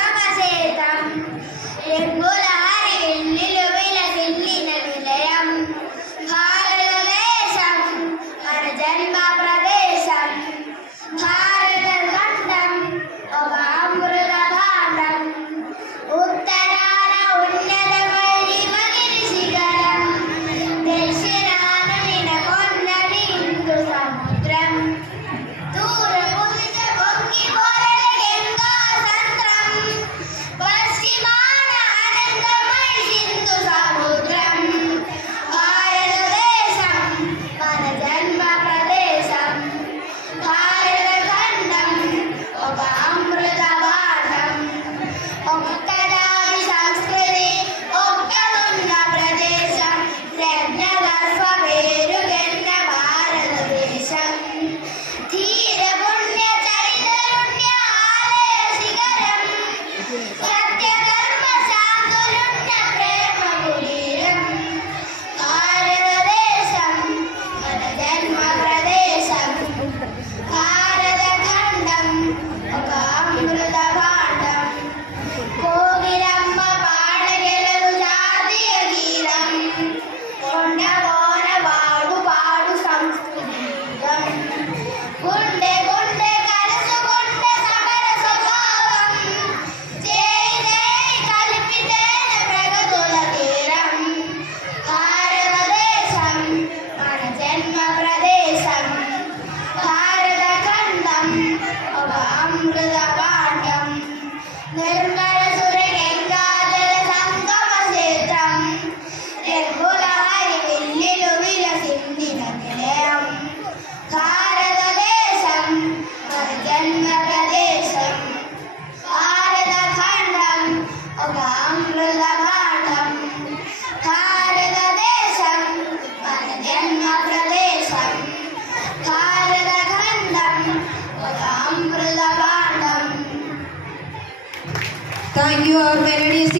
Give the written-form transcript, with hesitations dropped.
సంగమసేతం రంగుల హరివిల్లులు విలసిల్లిన నిలయం భారతదేశం మన జన్మ ప్రదేశం భారత ఖండం ఒక అమృత భాండం ఉత్తరాన ఉన్నతమైన హిమగిరి శిఖరం దక్షిణాన నెలకొన్నది హిందూ సముద్రం Thank you, our melodious